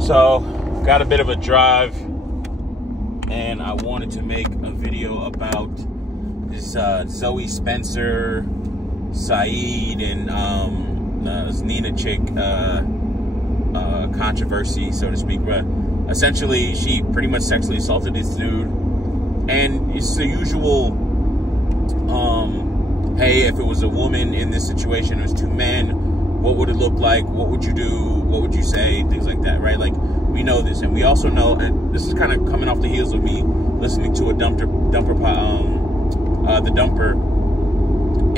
So, got a bit of a drive, and I wanted to make a video about this Zoe Spencer, Saeed, and this Nina chick controversy, so to speak. But essentially, she pretty much sexually assaulted this dude, and it's the usual, hey, if it was a woman in this situation, it was two men, what would it look like? What would you do? What would you say? Things like that, right? Like, we know this, and we also know, and this is kind of coming off the heels of me listening to a the Dumper,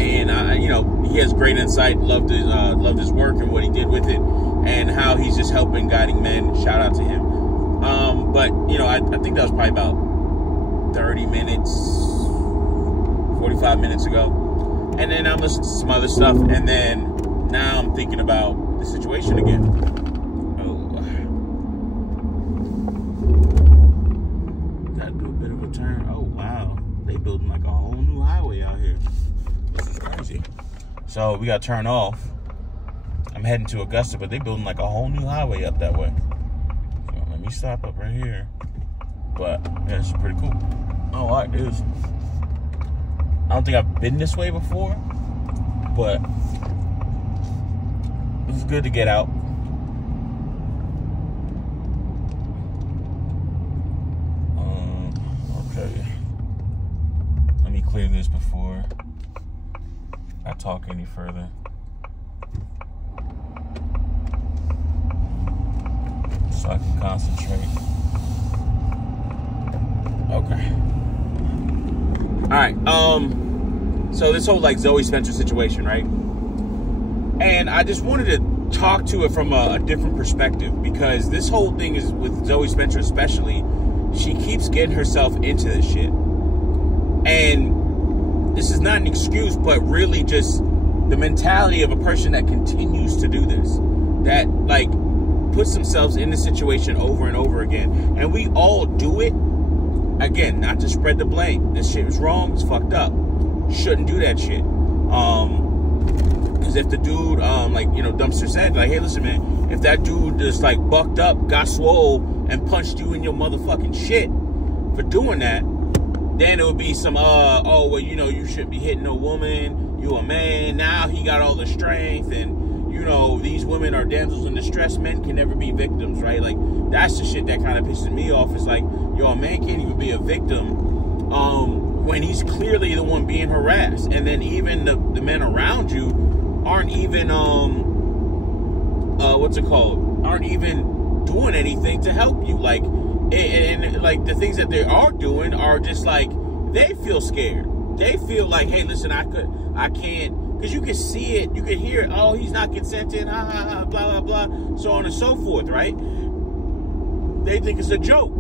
and you know, he has great insight. Loved his work and what he did with it, and how he's just helping, guiding men. Shout out to him. But you know, I think that was probably about 30 minutes, 45 minutes ago, and then I'm listening to some other stuff, and then now I'm thinking about the situation again. Gotta do a bit of a turn. Oh wow, they building like a whole new highway out here. This is crazy. So we gotta turn off. I'm heading to Augusta, but they building like a whole new highway up that way. So let me stop up right here. But yeah, it's pretty cool. Oh, it is. I don't think I've been this way before, but it's good to get out. Okay. Let me clear this before I talk any further. So I can concentrate. Okay. Alright, so this whole like Zoe Spencer situation, right? And I just wanted to talk to it from a different perspective, because this whole thing is with Zoe Spencer especially, she keeps getting herself into this shit. And this is not an excuse, but really just the mentality of a person that continues to do this, that like puts themselves in the situation over and over again. And we all do it. Again, not to spread the blame. This shit is wrong. It's fucked up. Shouldn't do that shit. Because if the dude, like, you know, Dumpster said, like, hey, listen, man, if that dude just, like, bucked up, got swole, and punched you in your motherfucking shit for doing that, then it would be some, oh, well, you know, you shouldn't be hitting no woman. You a man. Now he got all the strength, and, you know, these women are damsels in distress. Men can never be victims, right? Like, that's the shit that kind of pisses me off. It's like, yo, a man can't even be a victim when he's clearly the one being harassed. And then even the men around you aren't even, what's it called? Aren't even doing anything to help you. Like, and like the things that they are doing are just like, they feel scared. They feel like, hey, listen, I can't, because you can see it, you can hear it, oh, he's not consenting, ha, ha, ha, blah, blah, blah, so on and so forth, right? They think it's a joke.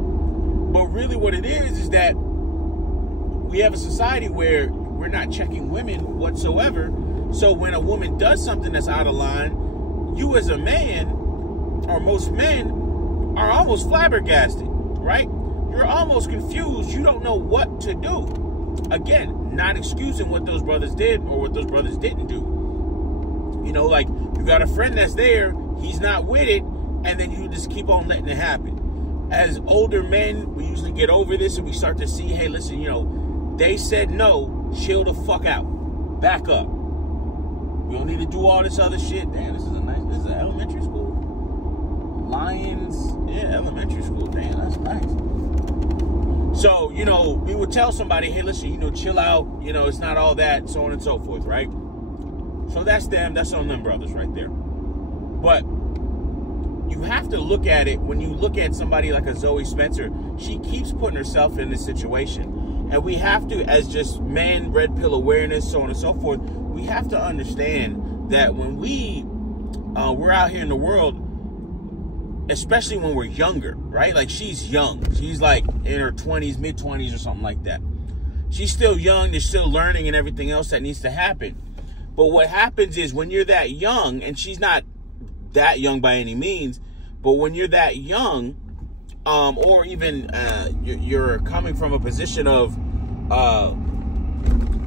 But really what it is that we have a society where we're not checking women whatsoever. So when a woman does something that's out of line, you as a man, or most men, are almost flabbergasted, right? You're almost confused. You don't know what to do. Again, not excusing what those brothers did or what those brothers didn't do. You know, like, you got a friend that's there, he's not with it, and then you just keep on letting it happen. As older men, we usually get over this and we start to see, hey, listen, you know, they said no, chill the fuck out. Back up. We don't need to do all this other shit. Damn, this is an elementary school. Lions, yeah, elementary school. Damn, that's nice. So, you know, we would tell somebody, hey, listen, you know, chill out. You know, it's not all that, so on and so forth, right? So that's them. That's on them brothers right there. But you have to look at it, when you look at somebody like a Zoe Spencer, she keeps putting herself in this situation. And we have to, as just men, red pill awareness, so on and so forth, we have to understand that when we're out here in the world, especially when we're younger, right? Like, she's young. She's like in her 20s, mid-20s or something like that. She's still young. They're still learning and everything else that needs to happen. But what happens is when you're that young, and she's not that young by any means, but when you're that young, or even you're coming from a position of,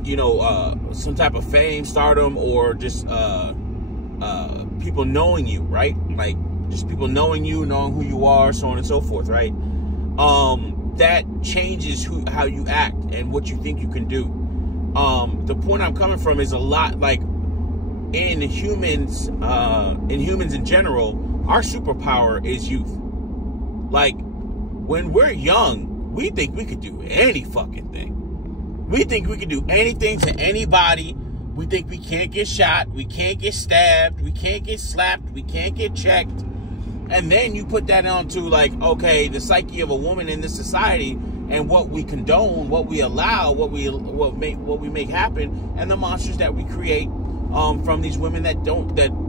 you know, some type of fame, stardom, or just people knowing you, right? Like, just people knowing you, knowing who you are, so on and so forth, right? That changes how you act and what you think you can do. The point I'm coming from is a lot like in humans in general, our superpower is youth. Like, when we're young, we think we could do any fucking thing. We think we can do anything to anybody. We think we can't get shot. We can't get stabbed. We can't get slapped. We can't get checked. And then you put that onto, like, okay, the psyche of a woman in this society and what we condone, what we allow, what we make happen, and the monsters that we create from these women that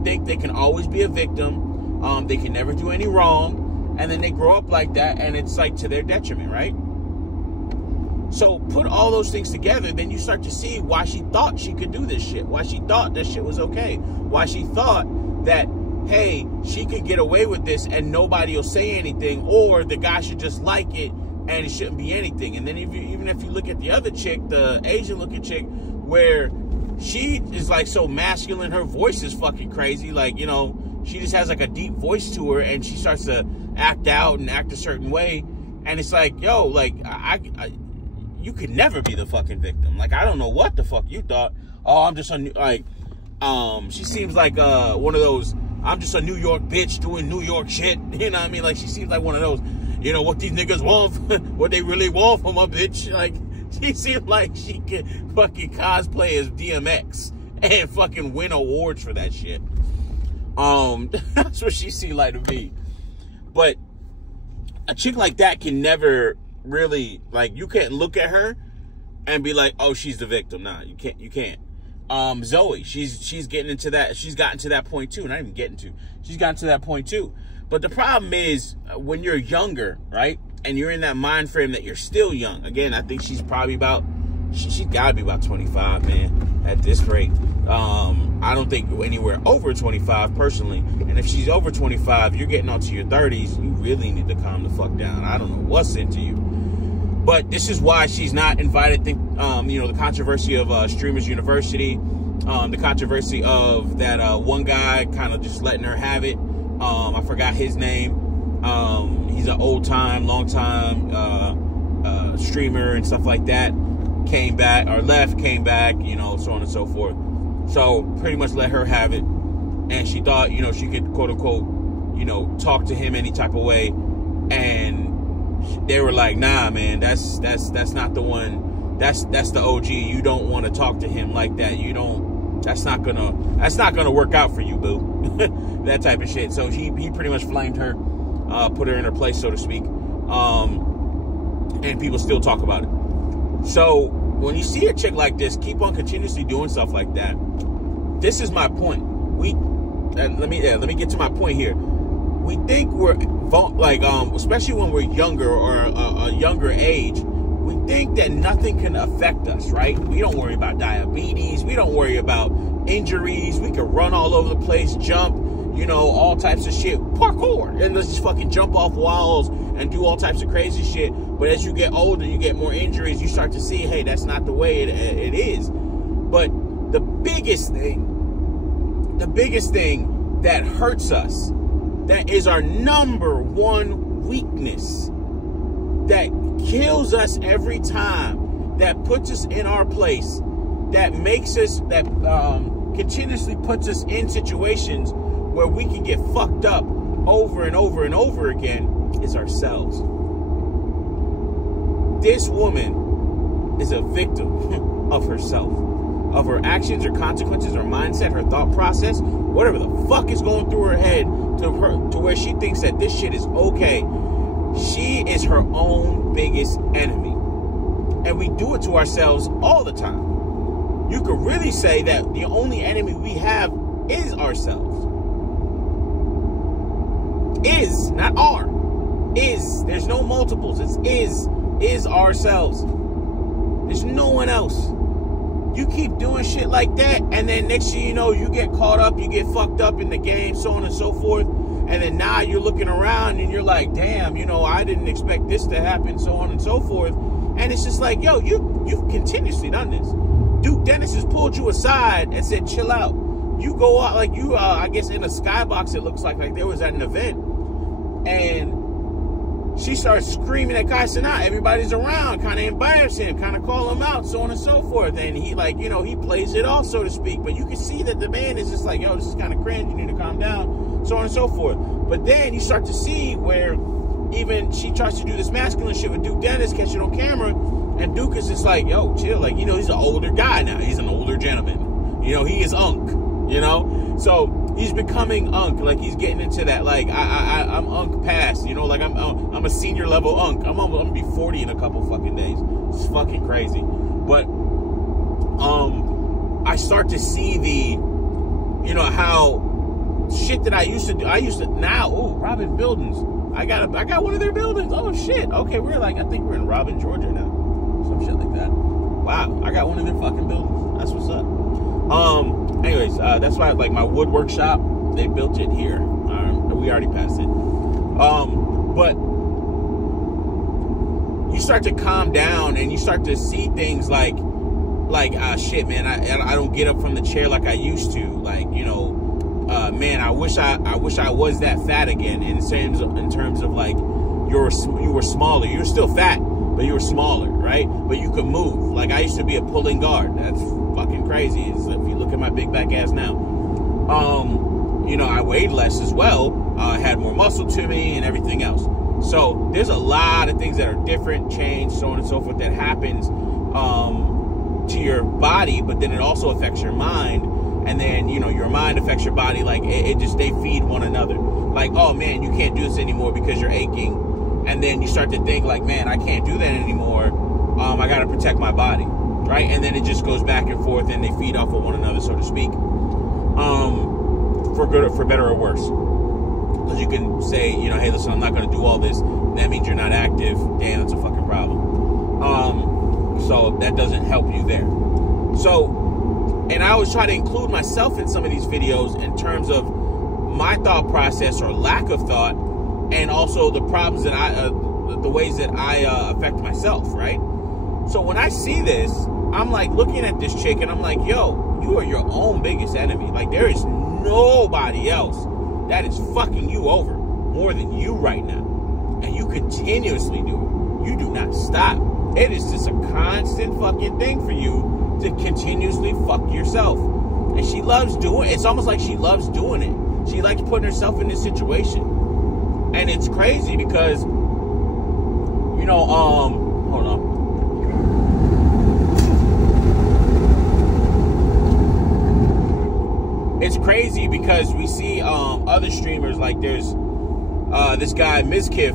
think they can always be a victim. They can never do any wrong. And then they grow up like that, and it's like to their detriment, right? So put all those things together, then you start to see why she thought she could do this shit. Why she thought that shit was okay. Why she thought that, hey, she could get away with this and nobody will say anything, or the guy should just like it and it shouldn't be anything. And then even if you look at the other chick, the Asian-looking chick, where she is like so masculine, her voice is fucking crazy. Like, you know, she just has like a deep voice to her, and she starts to act out and act a certain way. And it's like, yo, like, you could never be the fucking victim. Like, I don't know what the fuck you thought. Oh, I'm just she seems like one of those, I'm just a New York bitch doing New York shit. You know what I mean? Like, she seems like one of those, you know, what these niggas want, what they really want from a bitch. Like, she seems like she could fucking cosplay as DMX and fucking win awards for that shit. That's what she seemed like to me. But a chick like that can never really, like, you can't look at her and be like, oh, she's the victim. Nah, you can't. Zoe, she's getting into that. She's gotten to that point too. Not even getting to. She's gotten to that point too. But the problem is when you're younger, right? And you're in that mind frame that you're still young. Again, I think she's probably she's got to be about 25, man, at this rate. I don't think anywhere over 25 personally. And if she's over 25, you're getting onto your 30s, you really need to calm the fuck down. I don't know what's into you. But this is why she's not invited. You know, the controversy of Streamers University, the controversy of that one guy kind of just letting her have it. I forgot his name. He's an old time, long time streamer and stuff like that. Came back, or left, came back, you know, so on and so forth. So pretty much let her have it. And she thought, you know, she could, quote unquote, you know, talk to him any type of way. And they were like, nah, man, that's not the one. That's the OG. You don't want to talk to him like that. You don't, that's not gonna work out for you, boo. That type of shit. So he pretty much flamed her, put her in her place, so to speak. And people still talk about it. So when you see a chick like this keep on continuously doing stuff like that, this is my point. Let me get to my point here. We think we're like, especially when we're younger or a younger age, we think that nothing can affect us, right? We don't worry about diabetes. We don't worry about injuries. We can run all over the place, jump, you know, all types of shit, parkour, and let's just fucking jump off walls and do all types of crazy shit. But as you get older, you get more injuries. You start to see, hey, that's not the way it is. But the biggest thing that hurts us, that is our number one weakness, that kills us every time, that puts us in our place, that makes us, that continuously puts us in situations where we can get fucked up over and over and over again, is ourselves. This woman is a victim of herself, of her actions, her consequences, her mindset, her thought process, whatever the fuck is going through her head to where she thinks that this shit is okay. She is her own biggest enemy. And we do it to ourselves all the time. You could really say that the only enemy we have is ourselves. Is, not are. Is. There's no multiples. It's is ourselves. There's no one else. You keep doing shit like that, and then next thing you know, you get caught up, you get fucked up in the game, so on and so forth. And then now you're looking around and you're like, damn, you know, I didn't expect this to happen, so on and so forth. And it's just like, yo, you've continuously done this. Duke Dennis has pulled you aside and said, chill out. you go out, like, you, I guess in a skybox, it looks like there was at an event, and she starts screaming at Kai Cenat. Everybody's around, kind of embarrassing him, kind of call him out, so on and so forth. And he, like, you know, he plays it off, so to speak. But you can see that the man is just like, yo, this is kind of cringe. You need to calm down, so on and so forth. But then you start to see where even she tries to do this masculine shit with Duke Dennis, catch it on camera. And Duke is just like, yo, chill. Like, you know, he's an older guy now. He's an older gentleman. You know, he is Unk, you know? So he's becoming Unk, like he's getting into that, like, I'm Unk past, you know, like I'm a senior level Unk. I'm gonna be 40 in a couple fucking days. It's fucking crazy. But I start to see the, you know, how shit that I used to do. Now, Robin Buildings. I got one of their buildings. Oh shit. Okay, I think we're in Robin, Georgia now. Some shit like that. Wow, I got one of their fucking buildings. That's what's up. Anyways, that's why, like, my wood workshop, they built it here. We already passed it. But you start to calm down and you start to see things like shit, man, I don't get up from the chair like I used to. Like, you know, man, I wish I was that fat again. In terms of like, you were smaller. You're still fat, but you were smaller, right? But you could move. Like, I used to be a pulling guard. That's fucking crazy. If you look at my big back ass now, you know, I weighed less as well. I had more muscle to me and everything else. So there's a lot of things that are different, change, so on and so forth, that happens to your body, but then it also affects your mind. And then, you know, your mind affects your body. Like, they feed one another. Like, oh man, you can't do this anymore because you're aching. And then you start to think like, man, I can't do that anymore. I got to protect my body. Right? And then it just goes back and forth, and they feed off of one another, so to speak. For good, or for better or worse. Because you can say, you know, hey, listen, I'm not going to do all this. That means you're not active. Damn, that's a fucking problem. So that doesn't help you there. So, and I always try to include myself in some of these videos in terms of my thought process or lack of thought, and also the problems that the ways that I affect myself, right? So when I see this, I'm like looking at this chick and I'm like, yo, you are your own biggest enemy. Like, there is nobody else that is fucking you over more than you right now. And you continuously do it. You do not stop. It is just a constant fucking thing for you to continuously fuck yourself. And she loves doing it. It's almost like she loves doing it. She likes putting herself in this situation. And it's crazy because, you know, hold on. It's crazy because we see other streamers, like there's this guy Mizkif,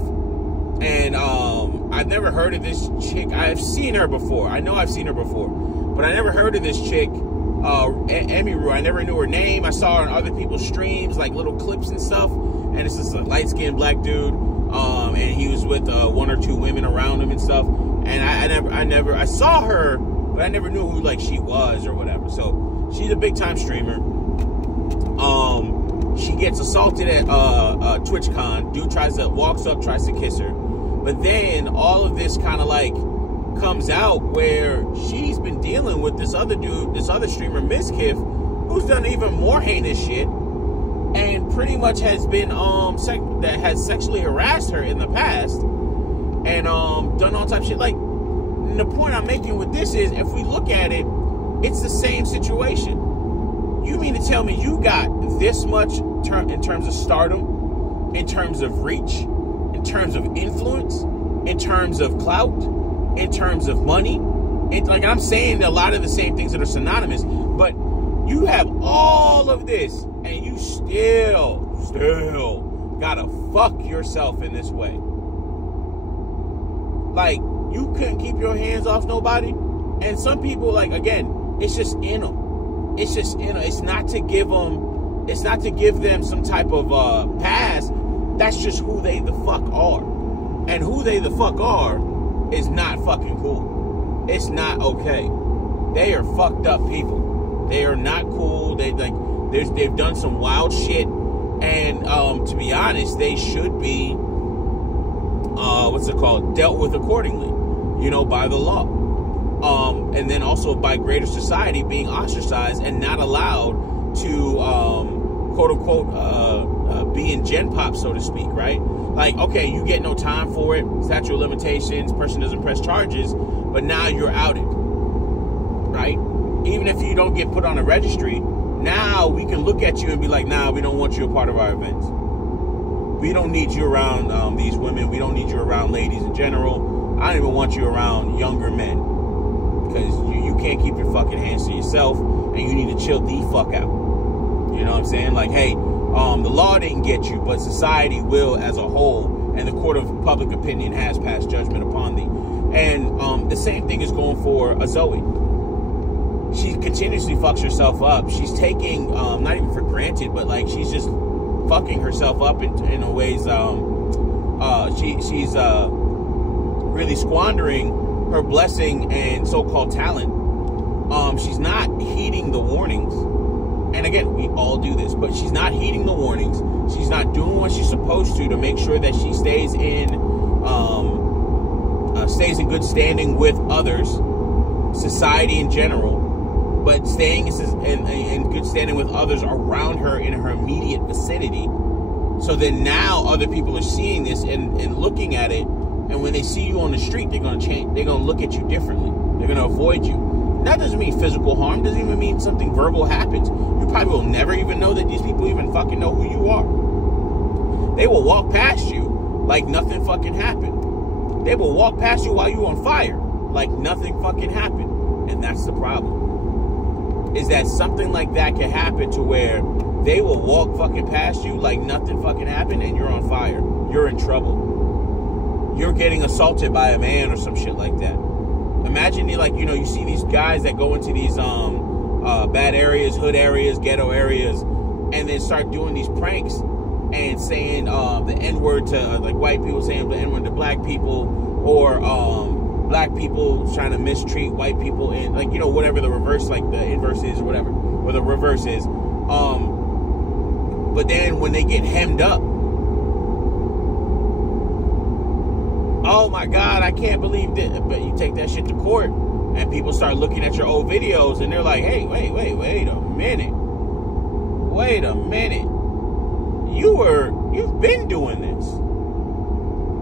and I've never heard of this chick. I've seen her before. I know I've seen her before, but I never heard of this chick, Emiru. I never knew her name. I saw her on other people's streams, like little clips and stuff. And it's just a light-skinned black dude, and he was with one or two women around him and stuff. And I saw her, but I never knew who, like, she was or whatever. So she's a big-time streamer. She gets assaulted at TwitchCon. Dude walks up, tries to kiss her. But then all of this kind of like comes out where she's been dealing with this other dude, this other streamer, Mizkif, who's done even more heinous shit, and pretty much has been that has sexually harassed her in the past, and done all type of shit. Like, the point I'm making with this is, if we look at it, it's the same situation. You mean to tell me you got this much in terms of stardom, in terms of reach, in terms of influence, in terms of clout, in terms of money? It's like, I'm saying a lot of the same things that are synonymous, but you have all of this and you still gotta fuck yourself in this way. Like, you couldn't keep your hands off nobody. And some people, like, again, it's just in them. It's just, you know, it's not to give them some type of pass. That's just who they the fuck are. And who they the fuck are is not fucking cool. It's not okay. They are fucked up people. They are not cool. They've done some wild shit. And to be honest, they should be dealt with accordingly, you know, by the law. And then also by greater society being ostracized and not allowed to quote unquote be in Gen Pop, so to speak, right? Like, okay, you get no time for it, statute of limitations, person doesn't press charges, but now you're outed, right? Even if you don't get put on a registry, now we can look at you and be like, nah, we don't want you a part of our events. We don't need you around these women. We don't need you around ladies in general. I don't even want you around younger men, because you can't keep your fucking hands to yourself, and you need to chill the fuck out. You know what I'm saying? Like, hey, the law didn't get you, but society will as a whole, and the court of public opinion has passed judgment upon thee. And the same thing is going for a Zoe. She continuously fucks herself up. She's taking, not even for granted, but like she's just fucking herself up in a ways. She's really squandering her blessing and so-called talent. She's not heeding the warnings. And again, we all do this, but she's not heeding the warnings. She's not doing what she's supposed to make sure that she stays in good standing with others, society in general, but staying in good standing with others around her in her immediate vicinity. So then now other people are seeing this and looking at it, and when they see you on the street, they're going to change. They're going to look at you differently. They're going to avoid you. That doesn't mean physical harm. Doesn't even mean something verbal happens. You probably will never even know that these people even fucking know who you are. They will walk past you like nothing fucking happened. They will walk past you while you're on fire like nothing fucking happened. And that's the problem. Is that something like that can happen to where they will walk fucking past you like nothing fucking happened, and you're on fire. You're in trouble. You're getting assaulted by a man or some shit like that. Imagine, like, you know, you see these guys that go into these bad areas, hood areas, ghetto areas, and then start doing these pranks and saying the N-word to, like, white people saying the N-word to black people, or black people trying to mistreat white people, and, like, you know, whatever the reverse, like the inverse is or whatever, or the reverse is. But then when they get hemmed up, oh my God, I can't believe that. But you take that shit to court, and people start looking at your old videos, and they're like, hey, wait a minute. Wait a minute. You've been doing this.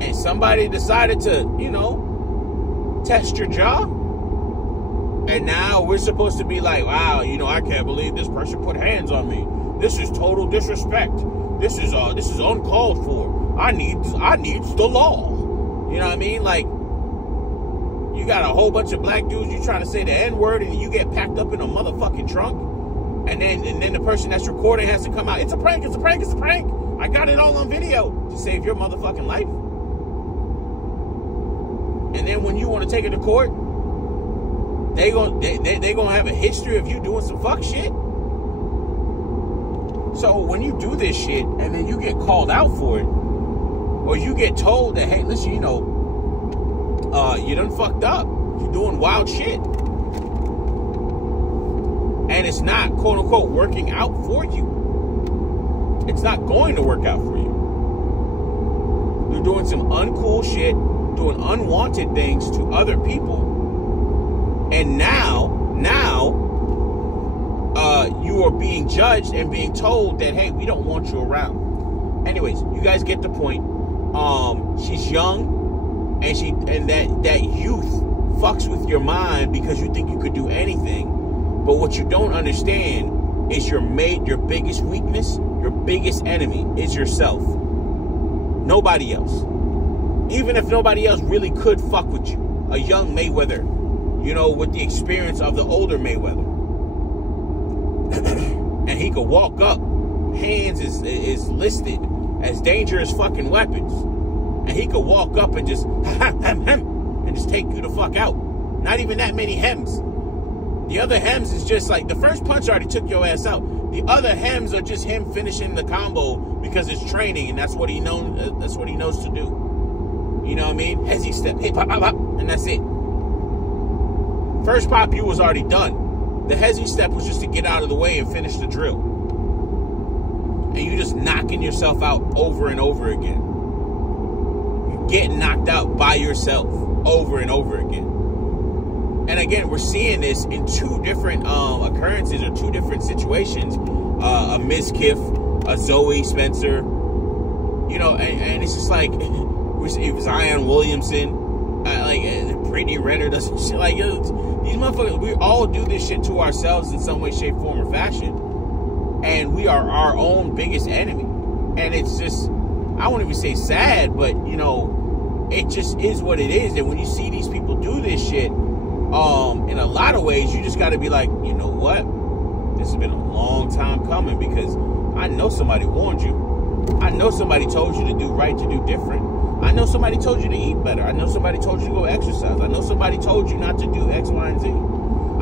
And somebody decided to, you know, test your jaw. And now we're supposed to be like, wow, you know, I can't believe this person put hands on me. This is total disrespect. This is uncalled for. I need the law. You know what I mean? Like, you got a whole bunch of black dudes, you trying to say the N-word, and you get packed up in a motherfucking trunk. And then the person that's recording has to come out. It's a prank, it's a prank, it's a prank. I got it all on video to save your motherfucking life. And then when you want to take it to court, they gonna have a history of you doing some fuck shit. So when you do this shit and then you get called out for it, or you get told that, hey, listen, you know, you done fucked up. You're doing wild shit. And it's not, quote unquote, working out for you. It's not going to work out for you. You're doing some uncool shit, doing unwanted things to other people. And now you are being judged and being told that, hey, we don't want you around. Anyways, you guys get the point. She's young, and that youth fucks with your mind because you think you could do anything. But what you don't understand is your biggest weakness, your biggest enemy is yourself. Nobody else. Even if nobody else really could fuck with you. A young Mayweather, you know, with the experience of the older Mayweather. And he could walk up. Hands is listed as dangerous fucking weapons. And he could walk up and just and just take you the fuck out. Not even that many hems. The other hems is just like, the first punch already took your ass out. The other hems are just him finishing the combo because it's training, and that's what he knows. That's what he knows to do. You know what I mean? Hezzy step, hey, pop, pop, pop, and that's it. First pop, you was already done. The hezzy step was just to get out of the way and finish the drill. And you just knocking yourself out over and over again. You get knocked out by yourself over and over again. And again, we're seeing this in two different occurrences or two different situations a Miss Kiff, a Zoe Spencer, you know, and it's just like, it was Zion Williamson, like Brittany Renner does shit like these motherfuckers. We all do this shit to ourselves in some way, shape, form, or fashion, and we are our own biggest enemy. And it's just, I won't even say sad, but you know, it just is what it is. And when you see these people do this shit, in a lot of ways, you just got to be like, you know what? This has been a long time coming, because I know somebody warned you. I know somebody told you to do right, to do different. I know somebody told you to eat better. I know somebody told you to go exercise. I know somebody told you not to do X, Y, and Z.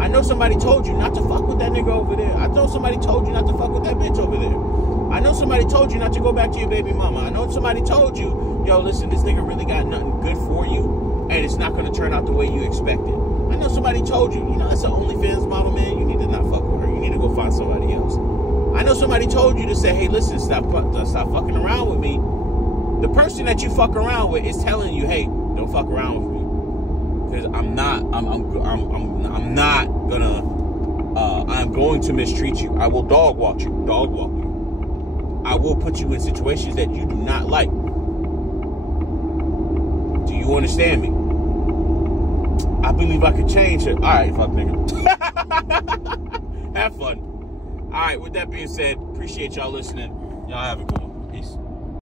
I know somebody told you not to fuck with that nigga over there. I know somebody told you not to fuck with that bitch over there. I know somebody told you not to go back to your baby mama. I know somebody told you, yo, listen, this nigga really got nothing good for you, and it's not going to turn out the way you expected. I know somebody told you, you know, that's an OnlyFans model, man. You need to not fuck with her. You need to go find somebody else. I know somebody told you to say, hey, listen, stop fucking around with me. The person that you fuck around with is telling you, hey, don't fuck around with me, because I'm going to mistreat you. I will dog walk you. I will put you in situations that you do not like. Do you understand me? I believe I could change it. All right, fuck nigga. Have fun. All right, with that being said, appreciate y'all listening. Y'all have a good one. Peace.